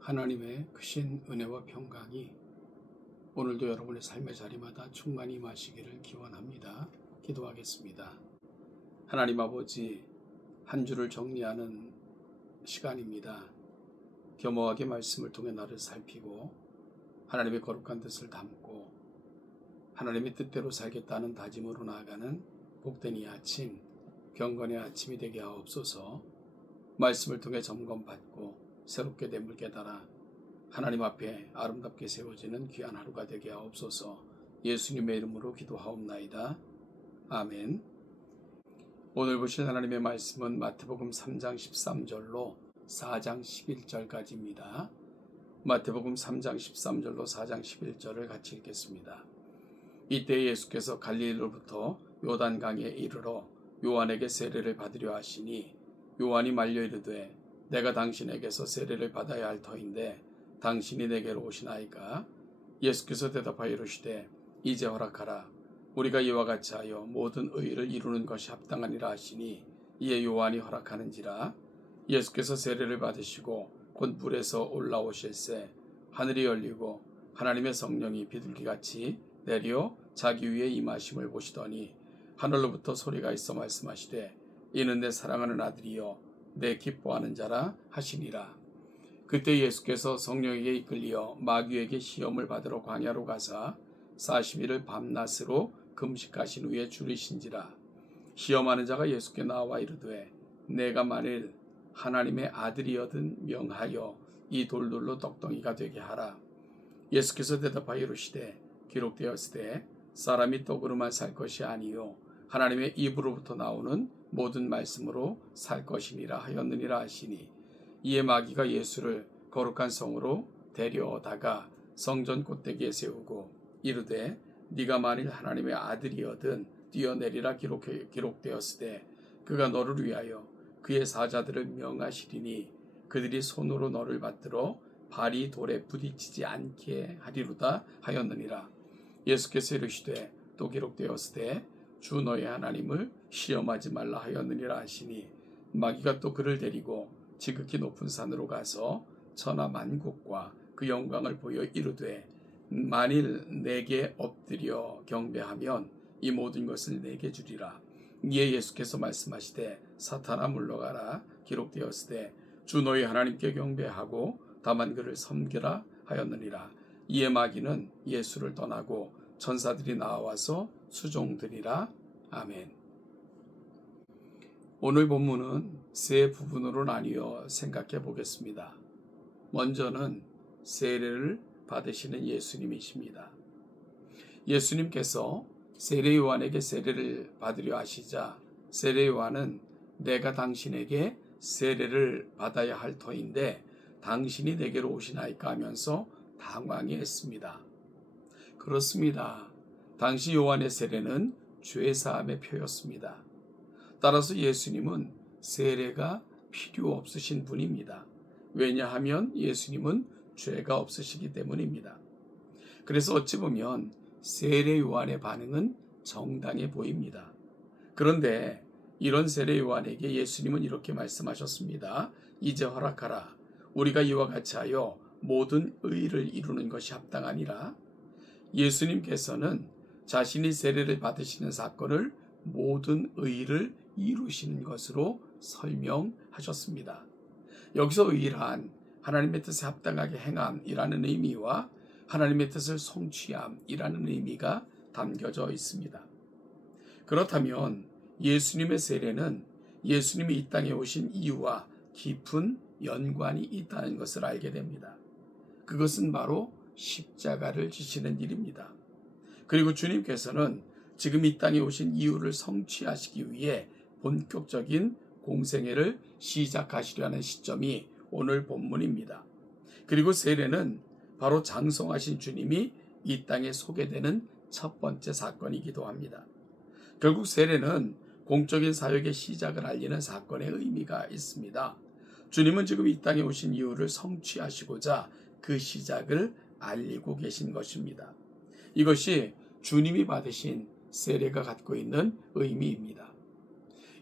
하나님의 크신 은혜와 평강이 오늘도 여러분의 삶의 자리마다 충만히 임하시기를 기원합니다. 기도하겠습니다. 하나님 아버지, 한 주를 정리하는 시간입니다. 겸허하게 말씀을 통해 나를 살피고 하나님의 거룩한 뜻을 담고 하나님의 뜻대로 살겠다는 다짐으로 나아가는 복된 이 아침, 경건의 아침이 되게 하옵소서. 말씀을 통해 점검받고 새롭게 됨을 깨달아 하나님 앞에 아름답게 세워지는 귀한 하루가 되게 하옵소서. 예수님의 이름으로 기도하옵나이다. 아멘. 오늘 보실 하나님의 말씀은 마태복음 3장 13절로 4장 11절까지입니다. 마태복음 3장 13절로 4장 11절을 같이 읽겠습니다. 이때 예수께서 갈릴리로부터 요단강에 이르러 요한에게 세례를 받으려 하시니 요한이 말려 이르되 내가 당신에게서 세례를 받아야 할 터인데 당신이 내게로 오시나이까? 예수께서 대답하여 이르시되 이제 허락하라. 우리가 이와 같이 하여 모든 의를 이루는 것이 합당하니라 하시니 이에 요한이 허락하는지라. 예수께서 세례를 받으시고 곧 물에서 올라오실새 하늘이 열리고 하나님의 성령이 비둘기같이 내려 자기 위에 임하심을 보시더니 하늘로부터 소리가 있어 말씀하시되 이는 내 사랑하는 아들이여 내 기뻐하는 자라 하시니라. 그때 예수께서 성령에게 이끌리어 마귀에게 시험을 받으러 광야로 가사 40일을 밤낮으로 금식하신 후에 줄이신지라. 시험하는 자가 예수께 나와 이르되 내가 만일 하나님의 아들이여든 명하여 이 돌들로 떡덩이가 되게 하라. 예수께서 대답하여 이르시되 기록되었으되 사람이 떡으로만 살 것이 아니요 하나님의 입으로부터 나오는 모든 말씀으로 살 것이니라 하였느니라 하시니 이에 마귀가 예수를 거룩한 성으로 데려다가 성전 꼭대기에 세우고 이르되 네가 만일 하나님의 아들이여든 뛰어내리라 기록되었으되 그가 너를 위하여 그의 사자들을 명하시리니 그들이 손으로 너를 받들어 발이 돌에 부딪히지 않게 하리로다 하였느니라. 예수께서 이르시되 또 기록되었으되 주 너의 하나님을 시험하지 말라 하였느니라 하시니 마귀가 또 그를 데리고 지극히 높은 산으로 가서 천하 만국과 그 영광을 보여 이르되 만일 내게 엎드려 경배하면 이 모든 것을 내게 주리라. 이에 예수께서 말씀하시되 사탄아 물러가라. 기록되었으되 주 너희 하나님께 경배하고 다만 그를 섬기라 하였느니라. 이에 마귀는 예수를 떠나고 천사들이 나와서 수종드리라. 아멘. 오늘 본문은 세 부분으로 나뉘어 생각해 보겠습니다. 먼저는 세례를 받으시는 예수님이십니다. 예수님께서 세례 요한에게 세례를 받으려 하시자 세례 요한은 내가 당신에게 세례를 받아야 할 터인데 당신이 내게로 오시나이까 하면서 당황해했습니다. 그렇습니다. 당시 요한의 세례는 죄사함의 표였습니다. 따라서 예수님은 세례가 필요 없으신 분입니다. 왜냐하면 예수님은 죄가 없으시기 때문입니다. 그래서 어찌 보면 세례 요한의 반응은 정당해 보입니다. 그런데 이런 세례 요한에게 예수님은 이렇게 말씀하셨습니다. 이제 허락하라. 우리가 이와 같이 하여 모든 의를 이루는 것이 합당하니라. 예수님께서는 자신이 세례를 받으시는 사건을 모든 의를 이루시는 것으로 설명하셨습니다. 여기서 의란 하나님의 뜻에 합당하게 행함이라는 의미와 하나님의 뜻을 성취함이라는 의미가 담겨져 있습니다. 그렇다면 예수님의 세례는 예수님이 이 땅에 오신 이유와 깊은 연관이 있다는 것을 알게 됩니다. 그것은 바로 십자가를 지시는 일입니다. 그리고 주님께서는 지금 이 땅에 오신 이유를 성취하시기 위해 본격적인 공생애를 시작하시려는 시점이 오늘 본문입니다. 그리고 세례는 바로 장성하신 주님이 이 땅에 소개되는 첫 번째 사건이기도 합니다. 결국 세례는 공적인 사역의 시작을 알리는 사건의 의미가 있습니다. 주님은 지금 이 땅에 오신 이유를 성취하시고자 그 시작을 알리고 계신 것입니다. 이것이 주님이 받으신 세례가 갖고 있는 의미입니다.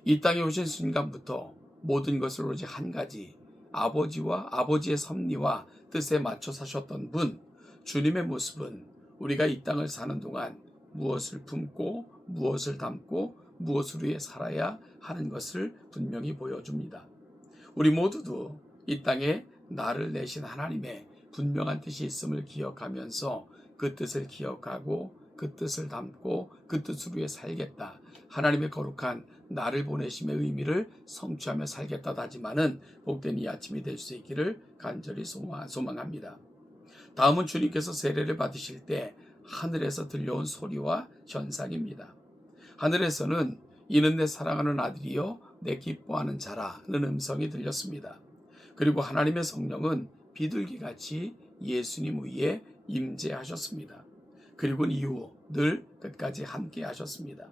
이 땅에 오신 순간부터 모든 것을 오직 한 가지 아버지와 아버지의 섭리와 뜻에 맞춰 사셨던 분, 주님의 모습은 우리가 이 땅을 사는 동안 무엇을 품고 무엇을 담고 무엇을 위해 살아야 하는 것을 분명히 보여줍니다. 우리 모두도 이 땅에 나를 내신 하나님의 분명한 뜻이 있음을 기억하면서 그 뜻을 기억하고 그 뜻을 담고 그 뜻을 위해 살겠다. 하나님의 거룩한 나를 보내심의 의미를 성취하며 살겠다 다짐하는 복된 이 아침이 될 수 있기를 간절히 소망합니다. 다음은 주님께서 세례를 받으실 때 하늘에서 들려온 소리와 현상입니다. 하늘에서는 이는 내 사랑하는 아들이요 내 기뻐하는 자라는 음성이 들렸습니다. 그리고 하나님의 성령은 비둘기같이 예수님 위에 임재하셨습니다. 그리고 이후 늘 끝까지 함께 하셨습니다.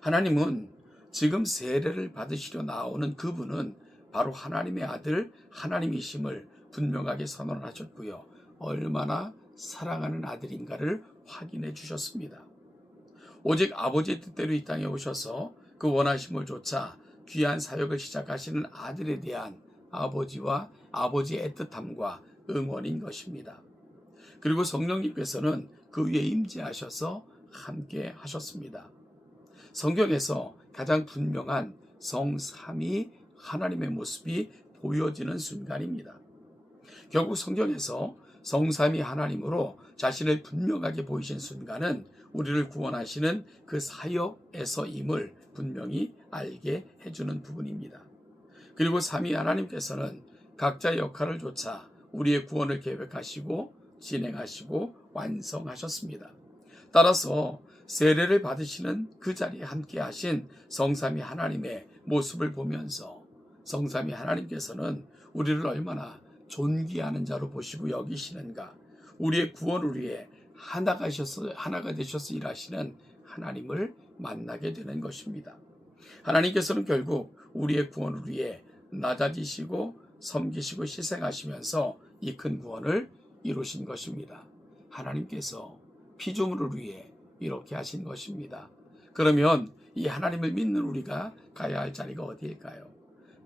하나님은 지금 세례를 받으시려 나오는 그분은 바로 하나님의 아들 하나님이심을 분명하게 선언하셨고요. 얼마나 사랑하는 아들인가를 확인해 주셨습니다. 오직 아버지의 뜻대로 이 땅에 오셔서 그 원하심을 좇아 귀한 사역을 시작하시는 아들에 대한 아버지와 아버지의 애틋함과 응원인 것입니다. 그리고 성령님께서는 그 위에 임재하셔서 함께 하셨습니다. 성경에서 가장 분명한 성삼위 하나님의 모습이 보여지는 순간입니다. 결국 성경에서 성삼위 하나님으로 자신을 분명하게 보이신 순간은 우리를 구원하시는 그 사역에서임을 분명히 알게 해주는 부분입니다. 그리고 삼위 하나님께서는 각자의 역할을 좇아 우리의 구원을 계획하시고 진행하시고 완성하셨습니다. 따라서 세례를 받으시는 그 자리에 함께 하신 성삼위 하나님의 모습을 보면서 성삼위 하나님께서는 우리를 얼마나 존귀하는 자로 보시고 여기시는가, 우리의 구원을 위해 하나가 되셔서 일하시는 하나님을 만나게 되는 것입니다. 하나님께서는 결국 우리의 구원을 위해 낮아지시고 섬기시고 희생하시면서 이 큰 구원을 이루신 것입니다. 하나님께서 피조물을 위해 이렇게 하신 것입니다. 그러면 이 하나님을 믿는 우리가 가야 할 자리가 어디일까요?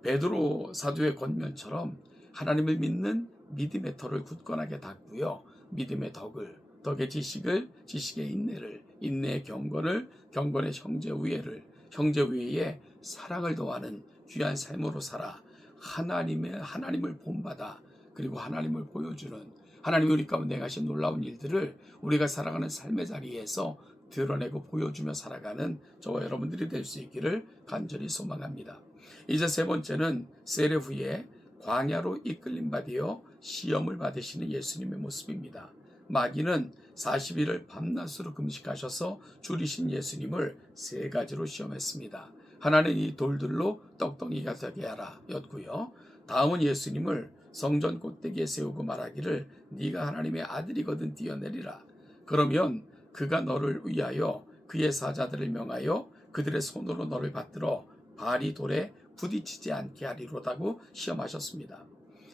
베드로 사도의 권면처럼 하나님을 믿는 믿음의 털을 굳건하게 닫고요. 믿음의 덕의 지식을, 지식의 인내를, 인내의 경건을, 경건의 형제 우애를, 형제 우애에 사랑을 더하는 귀한 삶으로 살아 하나님을 본받아 그리고 하나님을 보여주는, 하나님이 우리 가운데 하신 놀라운 일들을 우리가 살아가는 삶의 자리에서 드러내고 보여주며 살아가는 저와 여러분들이 될 수 있기를 간절히 소망합니다. 이제 세 번째는 세례 후에 광야로 이끌림 받으어 시험을 받으시는 예수님의 모습입니다. 마귀는 40일을 밤낮으로 금식하셔서 줄이신 예수님을 세 가지로 시험했습니다. 하나는 이 돌들로 떡덩이가 되게 하라 였고요. 다음은 예수님을 성전 꼭대기에 세우고 말하기를 네가 하나님의 아들이거든 뛰어내리라. 그러면 그가 너를 위하여 그의 사자들을 명하여 그들의 손으로 너를 받들어 발이 돌에 부딪히지 않게 하리로다고 시험하셨습니다.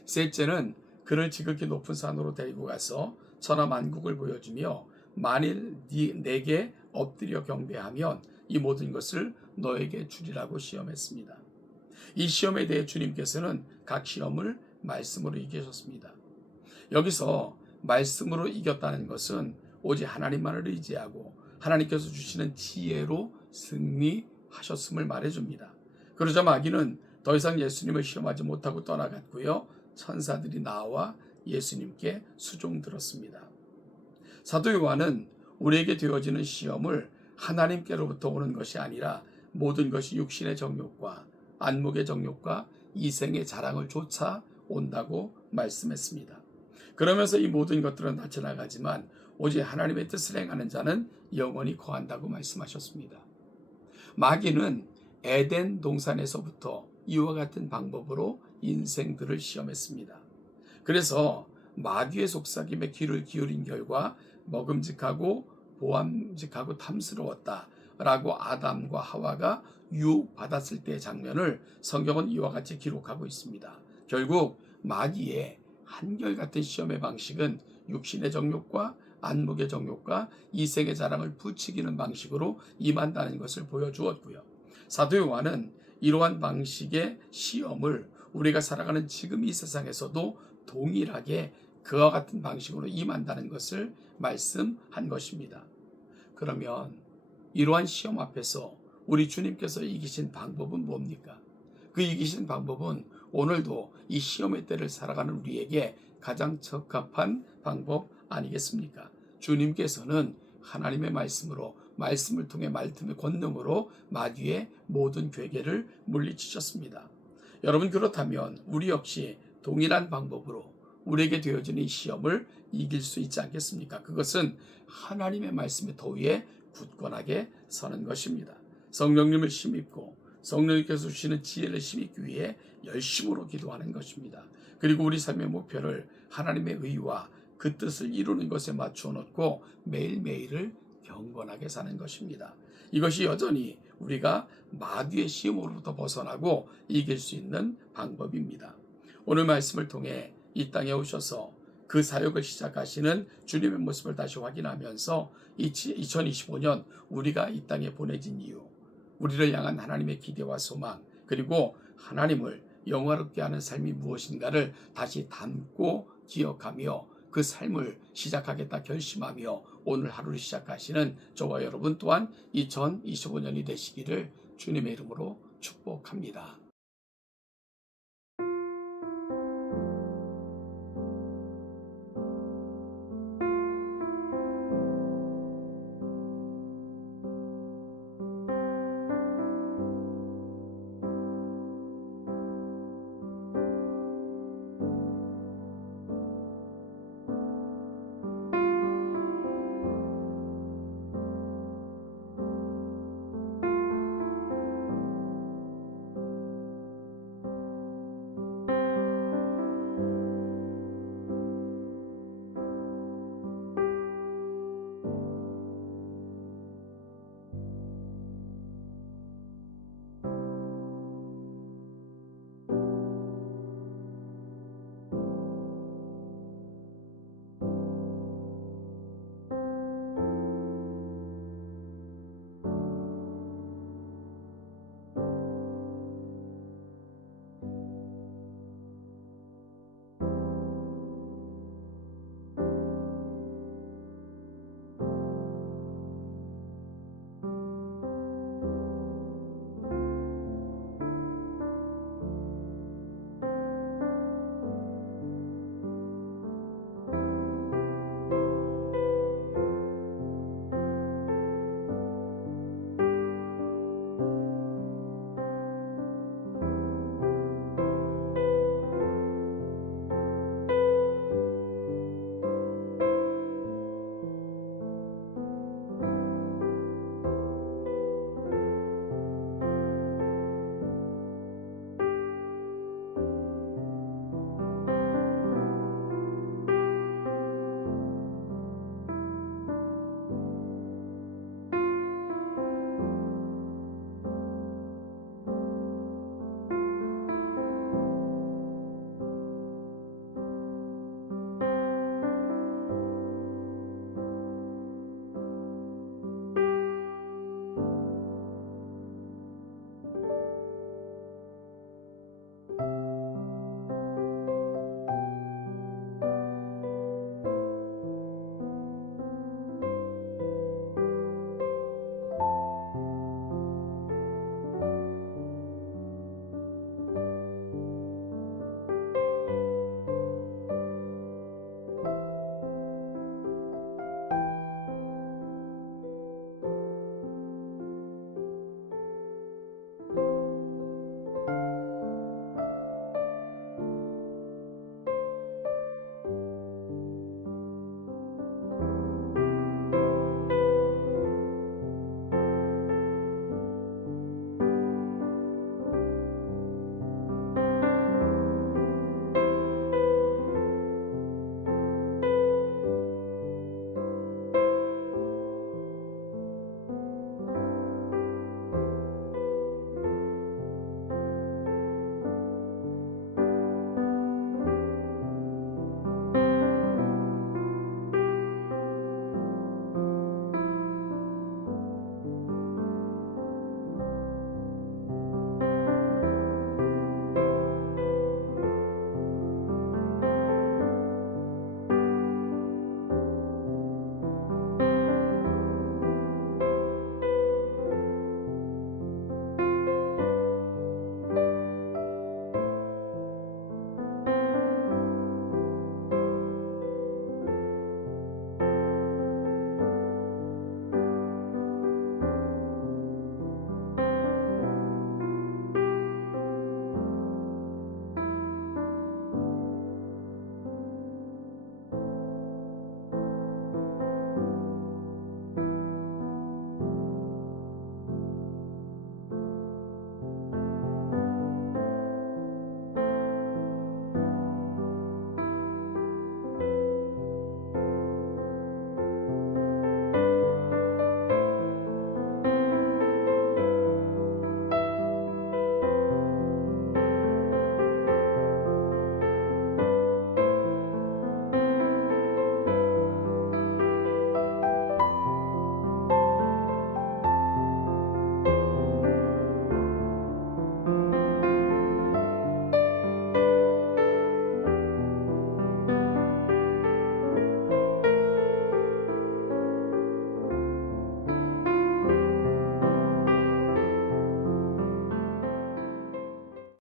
셋째는 그를 지극히 높은 산으로 데리고 가서 천하만국을 보여주며 만일 내게 엎드려 경배하면 이 모든 것을 너에게 주리라고 시험했습니다. 이 시험에 대해 주님께서는 각 시험을 말씀으로 이기셨습니다. 여기서 말씀으로 이겼다는 것은 오직 하나님만을 의지하고 하나님께서 주시는 지혜로 승리하셨음을 말해줍니다. 그러자 마귀는 더 이상 예수님을 시험하지 못하고 떠나갔고요. 천사들이 나와 예수님께 수종들었습니다. 사도 요한은 우리에게 되어지는 시험을 하나님께로부터 오는 것이 아니라 모든 것이 육신의 정욕과 안목의 정욕과 이생의 자랑을 쫓아 온다고 말씀했습니다. 그러면서 이 모든 것들은 다 지나가지만 오직 하나님의 뜻을 행하는 자는 영원히 거한다고 말씀하셨습니다. 마귀는 에덴 동산에서부터 이와 같은 방법으로 인생들을 시험했습니다. 그래서 마귀의 속삭임에 귀를 기울인 결과 먹음직하고 보암직하고 탐스러웠다라고 아담과 하와가 유혹받았을 때의 장면을 성경은 이와 같이 기록하고 있습니다. 결국 마귀의 한결같은 시험의 방식은 육신의 정욕과 안목의 정욕과 이생의 자랑을 부추기는 방식으로 임한다는 것을 보여주었고요. 사도 요한은 이러한 방식의 시험을 우리가 살아가는 지금 이 세상에서도 동일하게 그와 같은 방식으로 임한다는 것을 말씀한 것입니다. 그러면 이러한 시험 앞에서 우리 주님께서 이기신 방법은 뭡니까? 그 이기신 방법은 오늘도 이 시험의 때를 살아가는 우리에게 가장 적합한 방법 아니겠습니까? 주님께서는 하나님의 말씀으로, 말씀을 통해 말씀의 권능으로 마귀의 모든 괴계를 물리치셨습니다. 여러분, 그렇다면 우리 역시 동일한 방법으로 우리에게 되어지는 이 시험을 이길 수 있지 않겠습니까? 그것은 하나님의 말씀의 도위에 굳건하게 서는 것입니다. 성령님을 힘입고 성령님께서 주시는 지혜를 힘입기 위해 열심으로 기도하는 것입니다. 그리고 우리 삶의 목표를 하나님의 의와 그 뜻을 이루는 것에 맞추어 놓고 매일매일을 경건하게 사는 것입니다. 이것이 여전히 우리가 마귀의 시험으로부터 벗어나고 이길 수 있는 방법입니다. 오늘 말씀을 통해 이 땅에 오셔서 그 사역을 시작하시는 주님의 모습을 다시 확인하면서 2025년 우리가 이 땅에 보내진 이유, 우리를 향한 하나님의 기대와 소망, 그리고 하나님을 영화롭게 하는 삶이 무엇인가를 다시 담고 기억하며 그 삶을 시작하겠다 결심하며 오늘 하루를 시작하시는 저와 여러분 또한 2025년이 되시기를 주님의 이름으로 축복합니다.